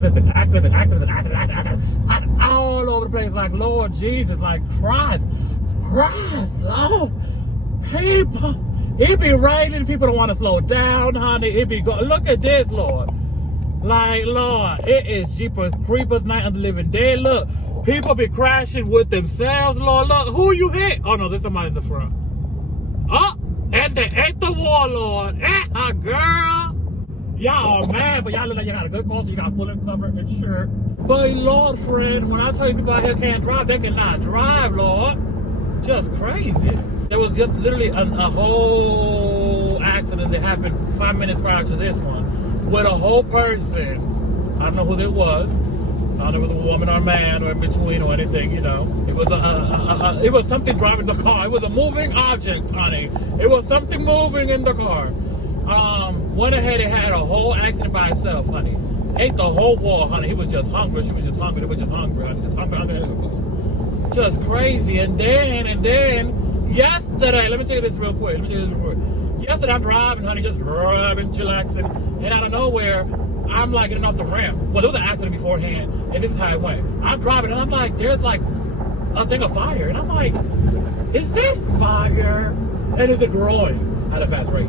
accidents, all over the place. Like, Lord Jesus, like, Christ, Lord, people. It be raining, people don't want to slow down, honey. It be look at this, Lord. Like, Lord, it is Jeepers Creepers night of the living dead. Look, people be crashing with themselves, Lord. Look, who you hit? Oh, no, there's somebody in the front. Oh, and they ate the warlord. Girl. Y'all are mad, but y'all look like you got a good car, so you got full and covered insurance. But, Lord, friend, when I tell you people out here can't drive, they cannot drive, Lord. Just crazy. There was just literally a whole accident that happened 5 minutes prior to this one with a whole person. I don't know who it was. I don't know if it was a woman or a man or in between or anything, you know. It was it was something driving the car. It was a moving object, honey. It was something moving in the car. Went ahead and had a whole accident by itself, honey. Ate the whole wall, honey. He was just hungry. She was just hungry. They was just hungry, honey. Just hungry. Just crazy. And then yesterday, let me tell you this real quick. Yesterday I'm driving, honey, just driving, chillaxing, and out of nowhere, I'm like getting off the ramp. Well, there was an accident beforehand, and this is how it went. I'm driving, and I'm like, there's like a thing of fire, and I'm like, is this fire? And is it growing at a fast rate?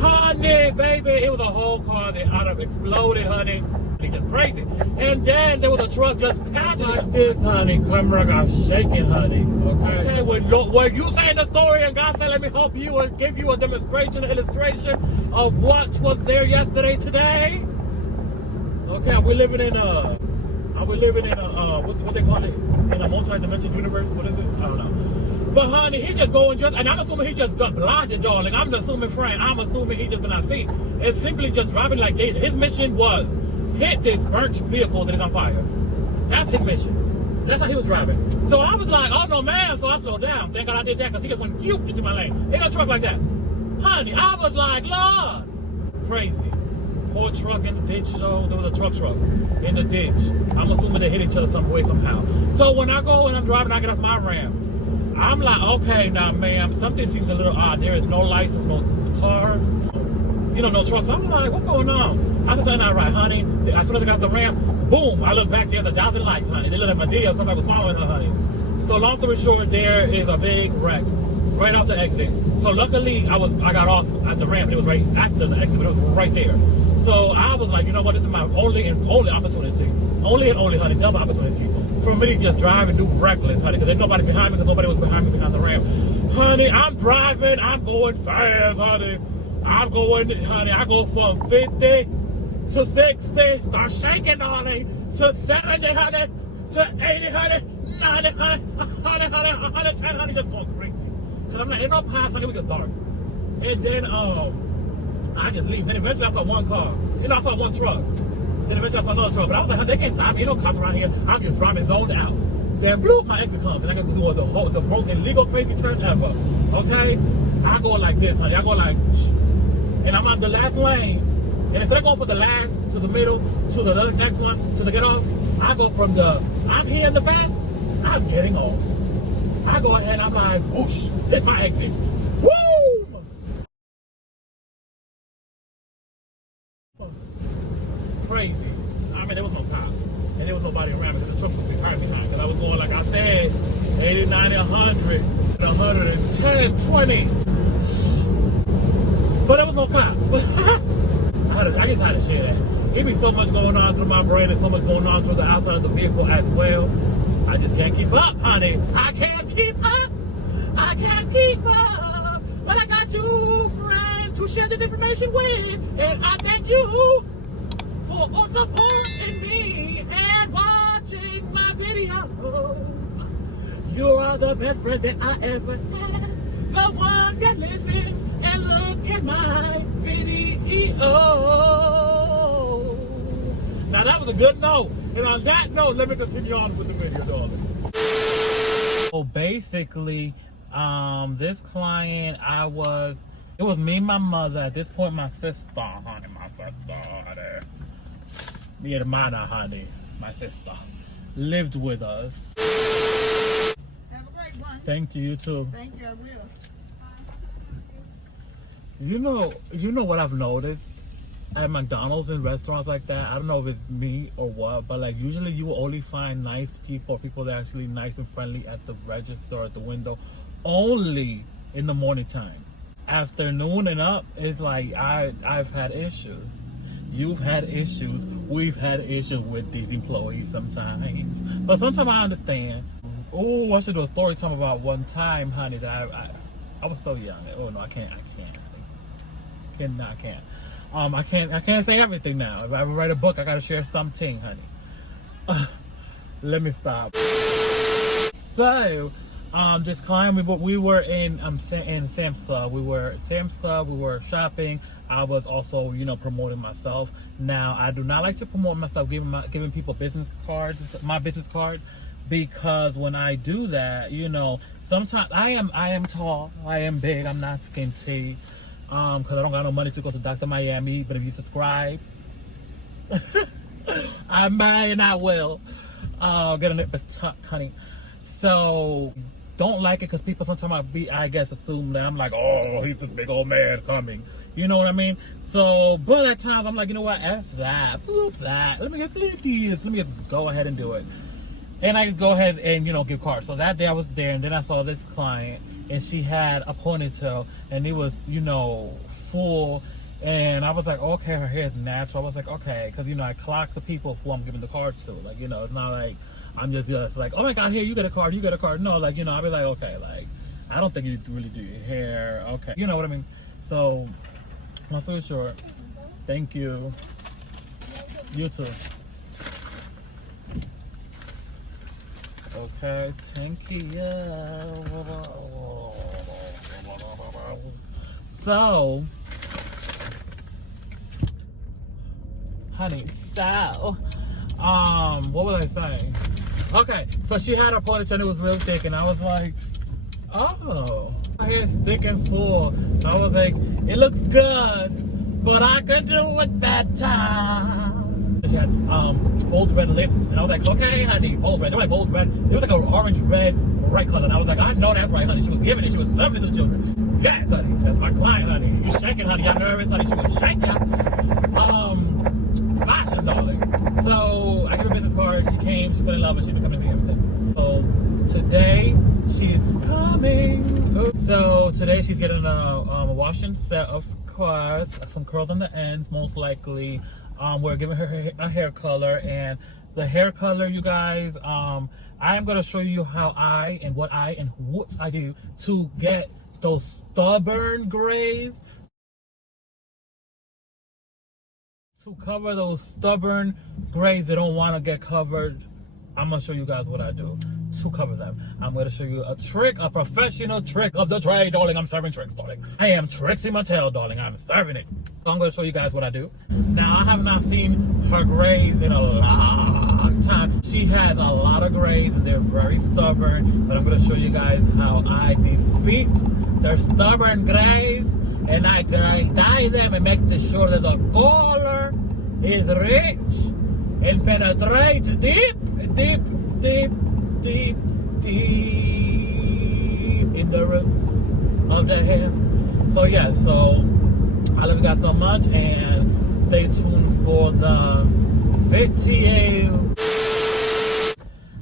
Honey, baby, it was a whole car that out of exploded, honey. It's just crazy. And then there was a truck just passing like this, honey. Camera got shaking, honey. Okay. When you saying the story and God said, let me help you and give you a demonstration, illustration of what was there yesterday, today. Okay, are we living in a what they call it? In a multi-dimensional universe? What is it? I don't know. But honey, he just going and I'm assuming he just got blinded, darling. I'm assuming he just did not see. It's simply just driving like this. His mission was hit this burnt vehicle that is on fire. That's his mission. That's how he was driving. So I was like, oh no, man. So I slowed down. Thank God I did that because he just went into my lane. Ain't no truck like that. Honey, I was like, Lord. Crazy. Poor truck in the ditch, so there was a truck in the ditch. I'm assuming they hit each other some way somehow. So when I go and I'm driving, I get off my ramp. I'm like, okay, now, ma'am, something seems a little odd. There is no lights, no cars, you know, no trucks. So I'm like, what's going on? I was saying, all right, honey. As soon as I got off the ramp, boom, I look back, there's 1,000 lights, honey. They look like my deal, somebody was following her, honey. So long story short, there is a big wreck right off the exit. So luckily, I got off at the ramp. It was right after the exit, but it was right there. So I was like, you know what, this is my only opportunity. Only, honey, double opportunity for me to just drive and do reckless, honey, because there's nobody behind me, because nobody was behind me behind the ramp. Honey, I'm driving, I'm going fast, honey. I go from 50 to 60, start shaking, honey, to 70, honey, to 80, honey, 90, honey, 110, honey, just going crazy. Because I'm like, ain't no pass, honey, we just start. And then, I just leave. Then eventually I saw one car. Then I saw one truck. Then eventually I saw another truck. But I was like, they can't stop me. Ain't no cops around here. I'm just driving zoned out. Then bloop, my exit comes. And I got to do the most illegal crazy turn ever. Okay? I go like this, honey. I go like, and I'm on the last lane. And instead of going from the last to the middle to the next one to the get off, I go from I'm here in the fast, I'm getting off. I go ahead, I'm like, whoosh, it's my exit. Woo! Crazy. I mean, there was no cops. And there was nobody around because the truck was behind me. Because I was going, like I said, 80, 90, 100, 110, 20. But there was no cops. I just had to share that. It be so much going on through my brain and so much going on through the outside of the vehicle as well. I just can't keep up, honey. I can't keep up. But I got you, friends, to share this information with. And I thank you for supporting me and watching my videos. You are the best friend that I ever had. The one that listens and look at my video. Now that was a good note. And on that note, let me continue on with the video, darling. So basically, this client, it was me and my mother. At this point, my sister, honey. Me and Mana, honey, my sister, lived with us. Have a great one. Thank you, you too. Thank you, I will. You know what I've noticed? at McDonald's and restaurants like that, I don't know if it's me or what, but like usually you will only find nice people, people that are actually nice and friendly at the register or at the window, only in the morning time. Afternoon and up, it's like I've had issues. You've had issues. We've had issues with these employees sometimes, but sometimes I understand. Oh, I should do a story time about one time, honey, that I was so young. Oh no, I can't. I can't say everything now. If I ever write a book, I gotta share something, honey. Let me stop. So, this client, we were in Sam's Club. We were at Sam's Club. We were shopping. I was also, promoting myself. Now, I do not like to promote myself, giving people business cards, my business cards, because when I do that, sometimes I am tall, I am big, I'm not skinny. Because I don't got no money to go to Dr. Miami, but if you subscribe, I may and I will get a nip tuck, honey. So don't like it because people sometimes I guess assume that I'm like, oh, he's this big old man coming. You know what I mean? So, but at times I'm like, you know what? F that, bloop that. Let me just go ahead and do it. And I go ahead and give cards. So that day I was there, and then I saw this client, and she had a ponytail, and it was full, and I was like, okay, her hair is natural. I was like, okay, because I clock the people who I'm giving the cards to. Like, it's not like I'm just like, oh my God, here, you get a card, you get a card. No, like, I'll be like, okay, like, I don't think you really do your hair. Okay, you know what I mean? So, long story short, thank you. You too. Okay, thank you. So, honey, what was I saying? Okay, so she had a ponytail and it was real thick, and I was like, oh, my hair's thick and full. I was like, it looks good, but I could do it better. She had bold red lips, and I was like, okay, honey, bold red. They were like bold red. It was like an orange, red, right color. And I was like, I know that's right, honey. She was giving it. She was serving it to the children. Yes, honey. That's my client, honey. You shaking, honey. Y'all nervous, honey. She was shaking. Fashion, darling. So I gave her a business card. She came. She fell in love, and she's been coming to me ever since. So today she's coming. So today she's getting a washing set, of course, some curls on the end, most likely. We're giving her a hair color, and the hair color, you guys, I am going to show you how what I do to get those stubborn grays, to cover those stubborn grays that don't want to get covered. I'm going to show you guys what I do to cover them. I'm going to show you a trick, a professional trick of the trade, darling. I'm serving tricks, darling. I am Trixie Mattel, darling. I'm serving it. I'm going to show you guys what I do. Now, I have not seen her grays in a long time. She has a lot of grays, and they're very stubborn. But I'm going to show you guys how I defeat their stubborn grays, and I dye them and make sure that the color is rich and penetrates deep in the roots of the hair. So yeah, so I love you guys so much, and stay tuned for the video.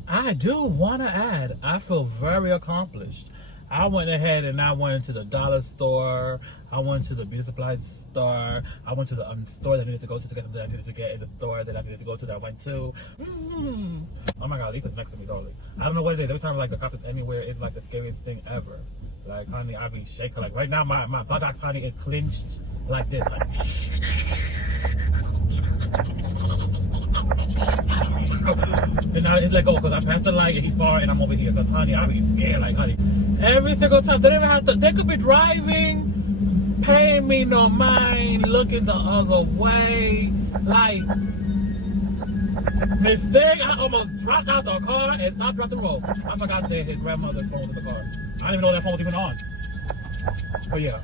I do want to add, I feel very accomplished. I went ahead and I went to the dollar store. I went to the beauty supply store. I went to the store that I needed to go to get something that I needed to get in the store that I needed to go to that I went to. Oh my God, Lisa's next to me, darling. I don't know what it is. Every time like the cop is anywhere, it's like the scariest thing ever. Like, honey, I be shaking. Like right now, my buttocks, honey, is clenched like this. Like. And now it's like, oh, because I passed the light and he's far and I'm over here. Because, honey, I be scared. Like, honey, every single time. They could be driving, paying me no mind, looking the other way. Like, mistake. I almost dropped out the car and stopped dropped the road. I forgot that his grandmother's phone was in the car. I didn't even know that phone was even on. But yeah,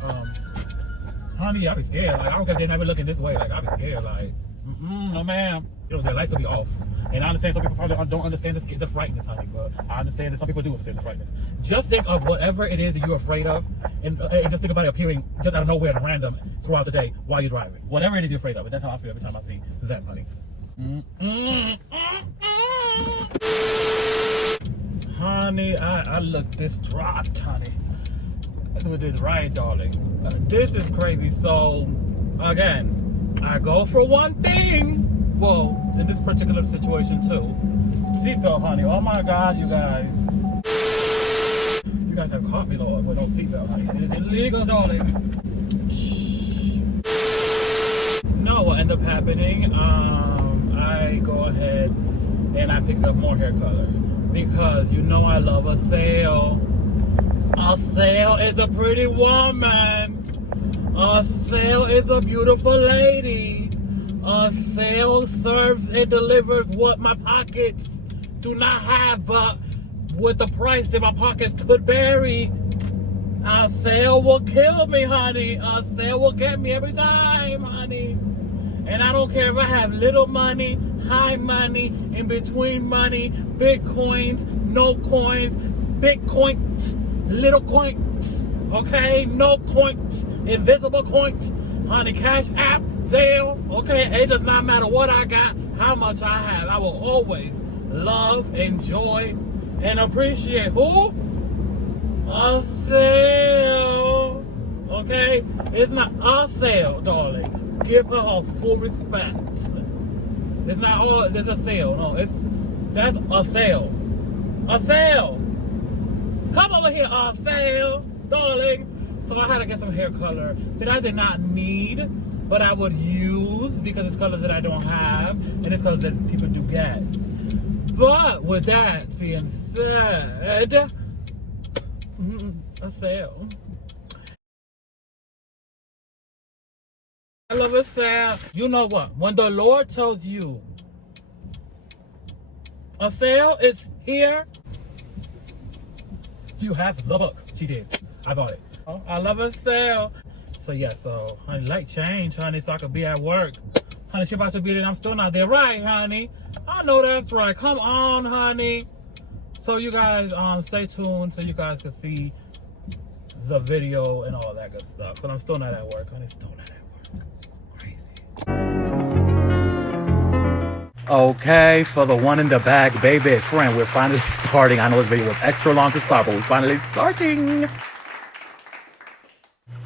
honey, I be scared. Like, I don't care if they're never looking this way. Like, I be scared. Like, No, ma'am. You know, their lights will be off. And I understand some people probably don't understand the frightness, honey, but I understand that some people do understand the frightness. Just think of whatever it is that you're afraid of, and just think about it appearing just out of nowhere and random throughout the day while you're driving. Whatever it is you're afraid of, and that's how I feel every time I see that, honey. Honey, I look distraught, honey. With this ride, darling. This is crazy. So, again, I go for one thing. Well, in this particular situation too. Seatbelt, honey. Oh my God, you guys. You guys have caught me, Lord, with no seatbelt, honey. It is illegal, darling. No, what ended up happening, I go ahead and I picked up more hair color. Because you know I love a sale. A sale is a pretty woman. A sale is a beautiful lady. A sale serves and delivers what my pockets do not have, but with the price that my pockets could bury. A sale will kill me, honey. A sale will get me every time, honey. And I don't care if I have little money, high money, in between money, big coins, no coins, big coins, little coins, okay? No coins, invisible coins, honey, Cash App, Zelle, okay? It does not matter what I got, how much I have. I will always love, enjoy, and appreciate who? A sale, okay? It's not a sale, darling. Give her full respect. It's not all, there's a sale. No, that's a sale. A sale. Come over here, a sale, darling. So I had to get some hair color that I did not need, but I would use because it's colors that I don't have, and it's colors that people do get. But with that being said, a sale. I love a sale. You know what? When the Lord tells you a sale is here, you have the book. She did. I bought it. Oh, I love a sale. So yeah, so honey, light change, honey, so I could be at work. Honey, she about to be there and I'm still not there. Right, honey? I know that's right. Come on, honey. So you guys stay tuned so you guys can see the video and all that good stuff. But I'm still not at work, honey. Still not at work. Crazy. Okay, for the one in the back, baby friend, we're finally starting. I know this video was extra long to start, but we're finally starting.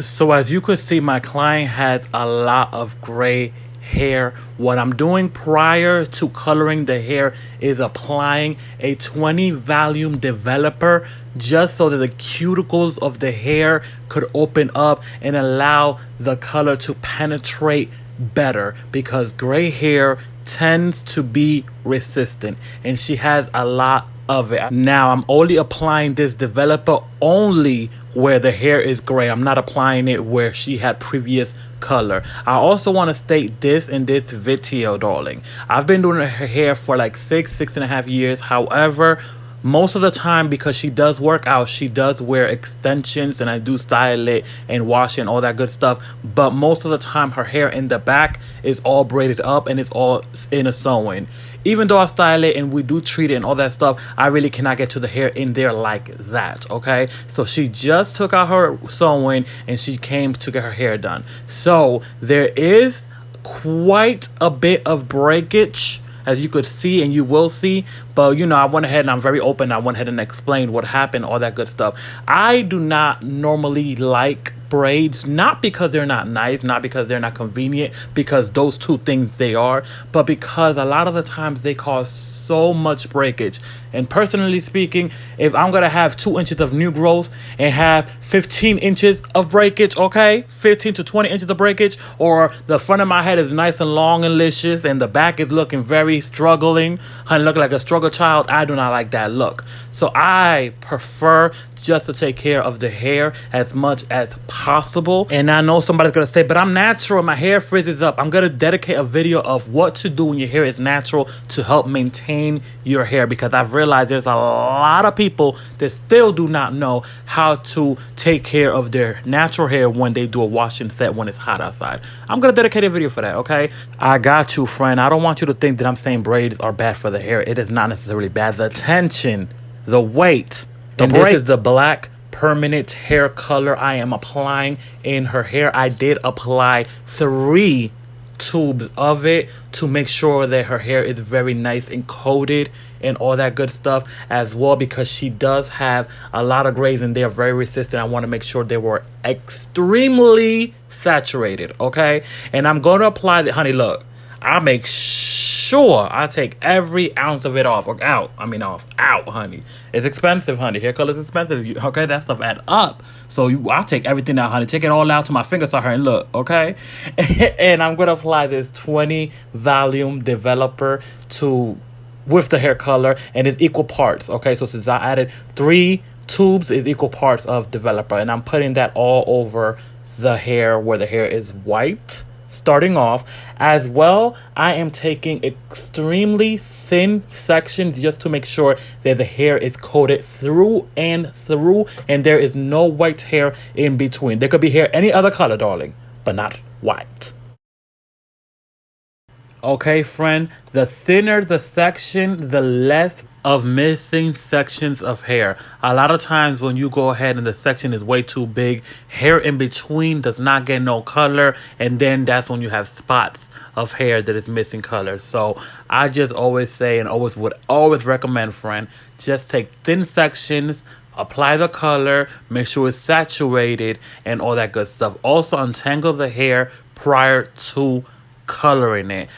So as you could see, my client has a lot of gray hair. What I'm doing prior to coloring the hair is applying a 20 volume developer just so that the cuticles of the hair could open up and allow the color to penetrate better, because gray hair tends to be resistant and she has a lot of it. Now I'm only applying this developer only where the hair is gray. I'm not applying it where she had previous color. I also want to state this in this video, darling. I've been doing her hair for like 6.5 years. However, most of the time, because she does work out, she does wear extensions and I do style it and wash it and all that good stuff. But most of the time her hair in the back is all braided up and it's all in a sewing. Even though I style it and we do treat it and all that stuff, I really cannot get to the hair in there like that, okay? So she just took out her sewing and she came to get her hair done. So there is quite a bit of breakage, as you could see and you will see, but you know, I went ahead and I'm very open. I went ahead and explained what happened, all that good stuff. I do not normally like braids, not because they're not nice, not because they're not convenient, because those two things they are, but because a lot of the times they cause so much breakage. And personally speaking, if I'm gonna have 2 inches of new growth and have 15 inches of breakage, okay, 15 to 20 inches of breakage, or the front of my head is nice and long and licious and the back is looking very struggling, honey, looking like a struggle child, I do not like that look. So I prefer just to take care of the hair as much as possible. possible. And I know somebody's gonna say, but I'm natural, my hair frizzes up. I'm gonna dedicate a video of what to do when your hair is natural to help maintain your hair, because I've realized there's a lot of people that still do not know how to take care of their natural hair when they do a wash and set when it's hot outside. I'm gonna dedicate a video for that, okay? I got you, friend. I don't want you to think that I'm saying braids are bad for the hair. It is not necessarily bad. The tension, the weight, and this is the black permanent hair color I am applying in her hair. I did apply 3 tubes of it to make sure that her hair is very nice and coated and all that good stuff as well, because she does have a lot of grays and they're very resistant. I want to make sure they were extremely saturated, okay? And I'm going to apply the, honey, look, I make sure I take every ounce of it off, or out, honey. It's expensive, honey. Hair color is expensive, okay? That stuff add up. So I'll take everything out, honey. Take it all out to my fingers, start hurting, look, okay? And I'm gonna apply this 20 volume developer with the hair color, and it's equal parts, okay? So since I added 3 tubes, is equal parts of developer, and I'm putting that all over the hair where the hair is white. Starting off, as well, I am taking extremely thin sections just to make sure that the hair is coated through and through, and there is no white hair in between. There could be hair any other color, darling, but not white. Okay, friend, the thinner the section, the less of missing sections of hair. A lot of times when you go ahead and the section is way too big, hair in between does not get no color, and then that's when you have spots of hair that is missing color. So I just always say, and would always recommend, friend, just take thin sections, apply the color, make sure it's saturated, and all that good stuff. Also, untangle the hair prior to coloring it.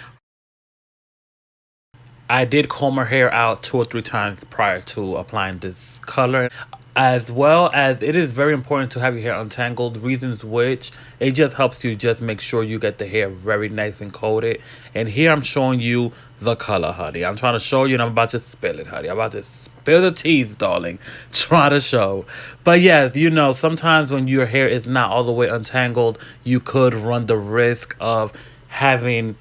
I did comb her hair out 2 or 3 times prior to applying this color. As well as, it is very important to have your hair untangled, reasons which it just helps you just make sure you get the hair very nice and coated. And here I'm showing you the color, honey. I'm trying to show you, and I'm about to spill it, honey. I'm about to spill the teas, darling. Try to show. But yes, you know, sometimes when your hair is not all the way untangled, you could run the risk of having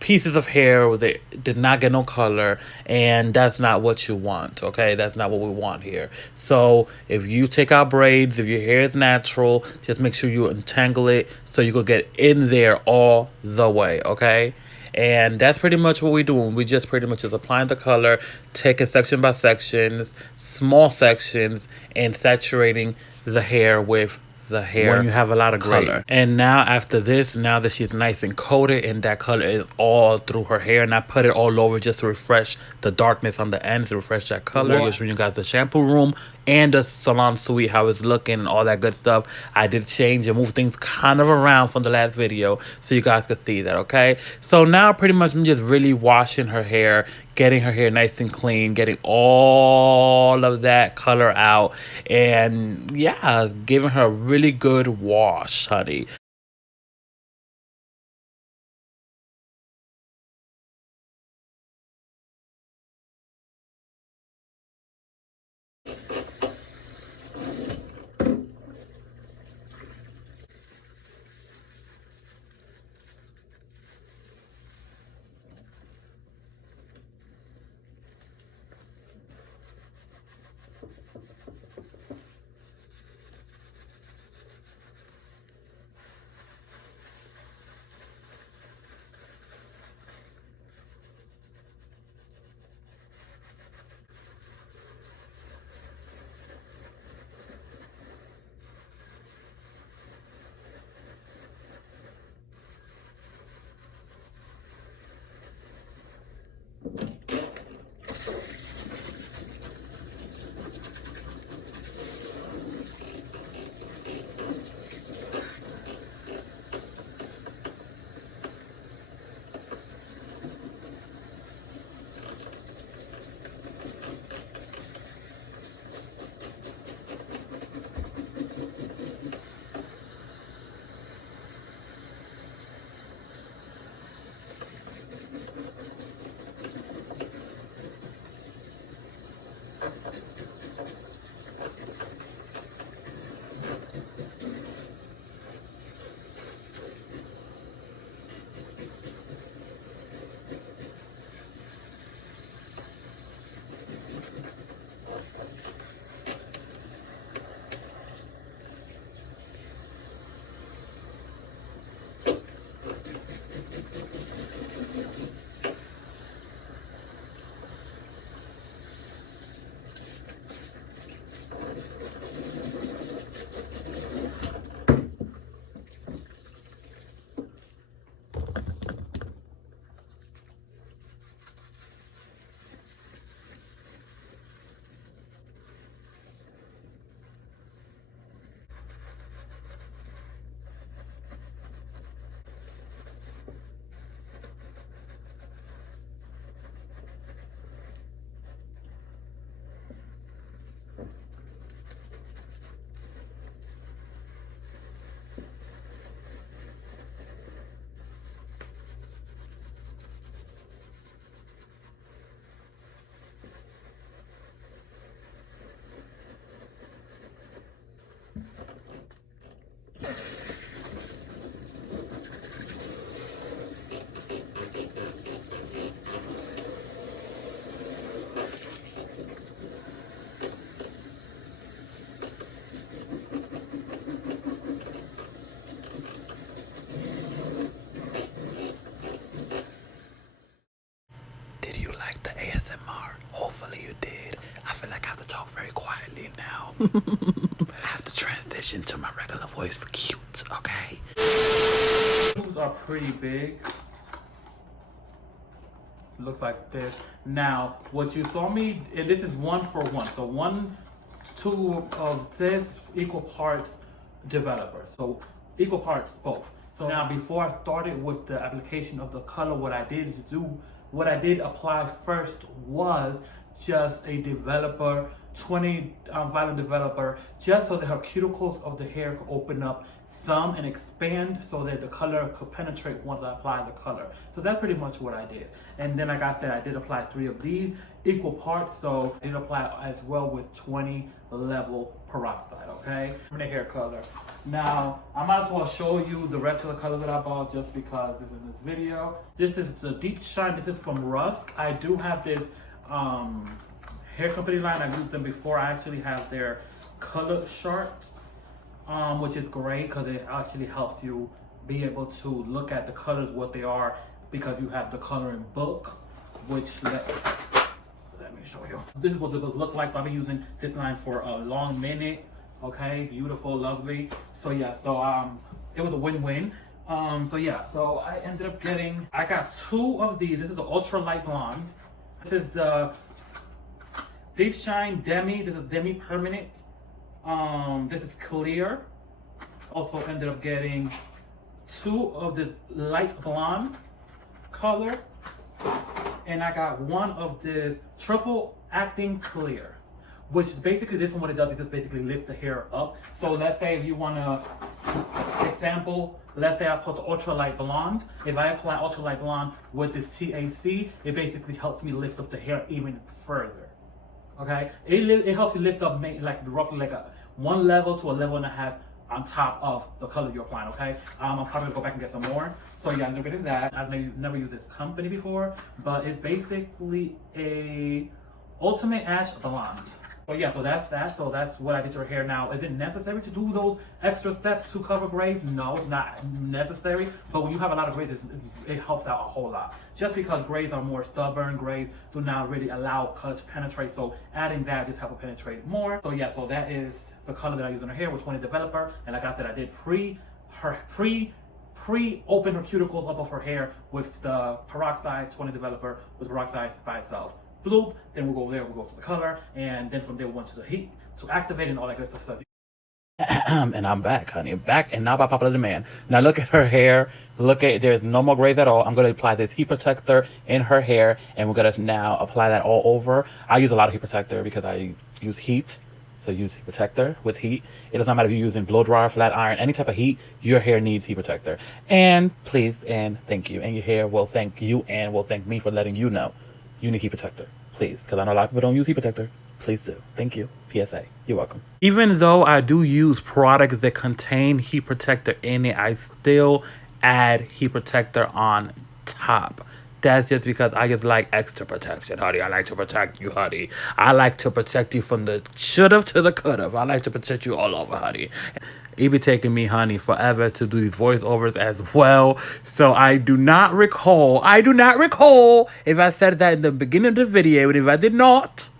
pieces of hair where they did not get no color, and that's not what you want, okay? That's not what we want here. So if you take out braids, if your hair is natural, just make sure you untangle it so you can get in there all the way, okay? And that's pretty much what we're doing. We just pretty much is applying the color, taking section by sections, small sections, and saturating the hair with the hair when you have a lot of color. And now after this, now that she's nice and coated and that color is all through her hair, and I put it all over just to refresh the darkness on the ends, to refresh that color. Just showing you guys the shampoo room and the salon suite, how it's looking and all that good stuff. I did change and move things kind of around from the last video so you guys could see that, okay? So now pretty much I'm just really washing her hair, getting her hair nice and clean, getting all of that color out, and yeah, giving her a really good wash, honey. Did you like the ASMR? Hopefully you did. I feel like I have to talk very quietly now. I have to transition to my regular voice. Cute, okay? These are pretty big. Looks like this. Now, what you saw me, and this is 1 for 1. So 1, 2 of this equal parts developer. So equal parts both. So now before I started with the application of the color, what I did apply first was just a developer, 20 volume developer, just so that her cuticles of the hair could open up some and expand so that the color could penetrate once I apply the color. So that's pretty much what I did. And then like I said, I did apply 3 of these equal parts, so I did apply as well with 20 level peroxide, okay? I'm the hair color. Now, I might as well show you the rest of the color that I bought just because this is in this video. This is the Deep Shine. This is from Rusk. I do have this hair company line. I've used them before. I actually have their color chart, which is great because it actually helps you be able to look at the colors, what they are, because you have the coloring book, which let me show you. This is what it would look like. So I've been using this line for a long minute. Okay, beautiful, lovely. So yeah, so it was a win-win. So yeah, so I ended up getting, I got 2 of these. This is the Ultra Light Blonde. This is the Deep Shine Demi. This is Demi Permanent. This is clear. Also ended up getting 2 of this light blonde color. And I got 1 of this triple acting clear, which is basically this one. What it does is just basically lift the hair up. So let's say if you want to, example, let's say I put the Ultra Light Blonde. If I apply Ultra Light Blonde with this TAC, it basically helps me lift up the hair even further. Okay, it helps you lift up like roughly like a 1 level to a level and a half on top of the color you're applying. Okay, I'm probably gonna go back and get some more. So yeah, I'm getting that. I've never used this company before, but it's basically a Ultimate Ash Blonde. So yeah, so that's that. So that's what I did to her hair. Now, is it necessary to do those extra steps to cover grays? No, it's not necessary. But when you have a lot of grays, it helps out a whole lot. Just because grays are more stubborn, grays do not really allow color to penetrate. So adding that just helps it penetrate more. So yeah, so that is the color that I use on her hair with 20 developer. And like I said, I did pre-open her cuticles up of her hair with the peroxide 20 developer with peroxide by itself. Bloop, then we'll go there, we'll go to the color, and then from there we'll go to the heat to activate and all that good stuff. And I'm back, honey. Back and now by popular demand. Now look at her hair. Look at, there's no more grays at all. I'm going to apply this heat protector in her hair, and we're going to now apply that all over. I use a lot of heat protector because I use heat. So use heat protector with heat. It doesn't matter if you're using blow dryer, flat iron, any type of heat, your hair needs heat protector. And please and thank you. And your hair will thank you and will thank me for letting you know you need heat protector. Please, because I know a lot of people don't use heat protector. Please do. Thank you. PSA. You're welcome. Even though I do use products that contain heat protector in it, I still add heat protector on top. That's just because I just like extra protection, honey. I like to protect you, honey. I like to protect you from the should've to the could've. I like to protect you all over, honey. It be taking me, honey, forever to do these voiceovers as well. So I do not recall if I said that in the beginning of the video. And if I did not,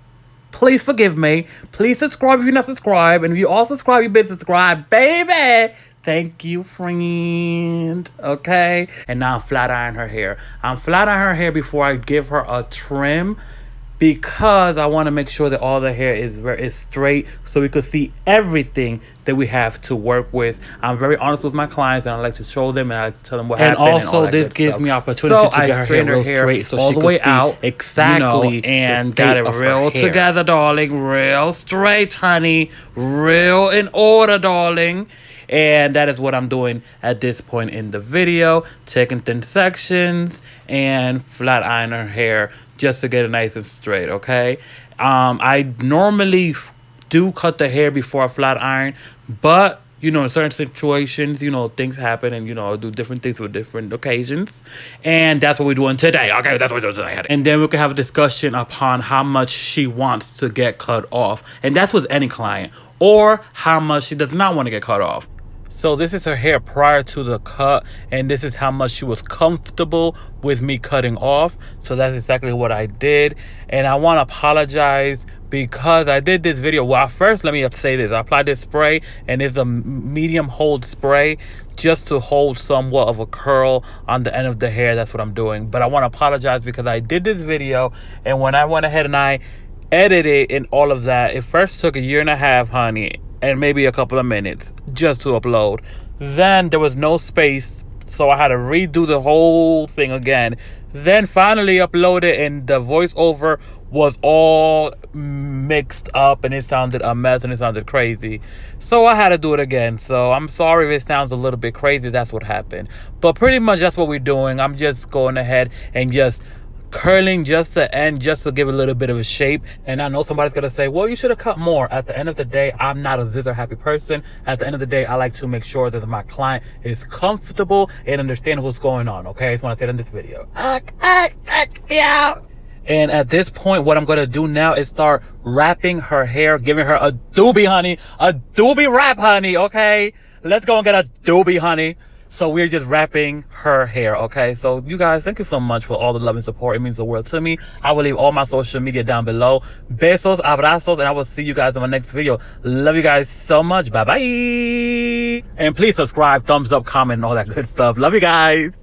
please forgive me. Please subscribe if you're not subscribed. And if you all subscribe, you better subscribe, baby. Thank you, friend. Okay. And now I'm flat ironing her hair. I'm flat ironing her hair before I give her a trim, because I want to make sure that all the hair is straight, so we could see everything that we have to work with. I'm very honest with my clients, and I like to show them and I like to tell them what happened. And also, this gives me opportunity to get her hair straight, so all the way out exactly, and got it real together, darling, real straight, honey, real in order, darling. And that is what I'm doing at this point in the video, taking thin sections and flat iron her hair just to get it nice and straight, okay? I normally do cut the hair before I flat iron, but, you know, in certain situations, you know, things happen and, you know, I do different things with different occasions. And that's what we're doing today, okay? That's what we're doing today. And then we can have a discussion upon how much she wants to get cut off. And that's with any client. Or how much she does not want to get cut off. So this is her hair prior to the cut, and this is how much she was comfortable with me cutting off. So that's exactly what I did. And I want to apologize because I did this video. Well, first, let me say this. I applied this spray, and it's a medium hold spray just to hold somewhat of a curl on the end of the hair. That's what I'm doing. But I want to apologize because I did this video, and when I went ahead and I edited and all of that, it first took 1.5 years, honey, and maybe a couple of minutes just to upload. Then there was no space, so I had to redo the whole thing again. Then finally upload it, and the voiceover was all mixed up, and it sounded a mess, and it sounded crazy. So I had to do it again. So I'm sorry if it sounds a little bit crazy. That's what happened. But pretty much that's what we're doing. I'm just going ahead and just curling just to end, just to give a little bit of a shape. And I know somebody's gonna say, well, you should have cut more. At the end of the day, I'm not a zizzer happy person. At the end of the day, I like to make sure that my client is comfortable and understand what's going on. Okay, I just want to say it in this video. Yeah. And at this point, what I'm gonna do now is start wrapping her hair, giving her a doobie, honey, a doobie wrap, honey. Okay, let's go and get a doobie, honey. So we're just wrapping her hair, okay? So you guys, thank you so much for all the love and support. It means the world to me. I will leave all my social media down below. Besos, abrazos, and I will see you guys in my next video. Love you guys so much. Bye-bye. And please subscribe, thumbs up, comment, and all that good stuff. Love you guys.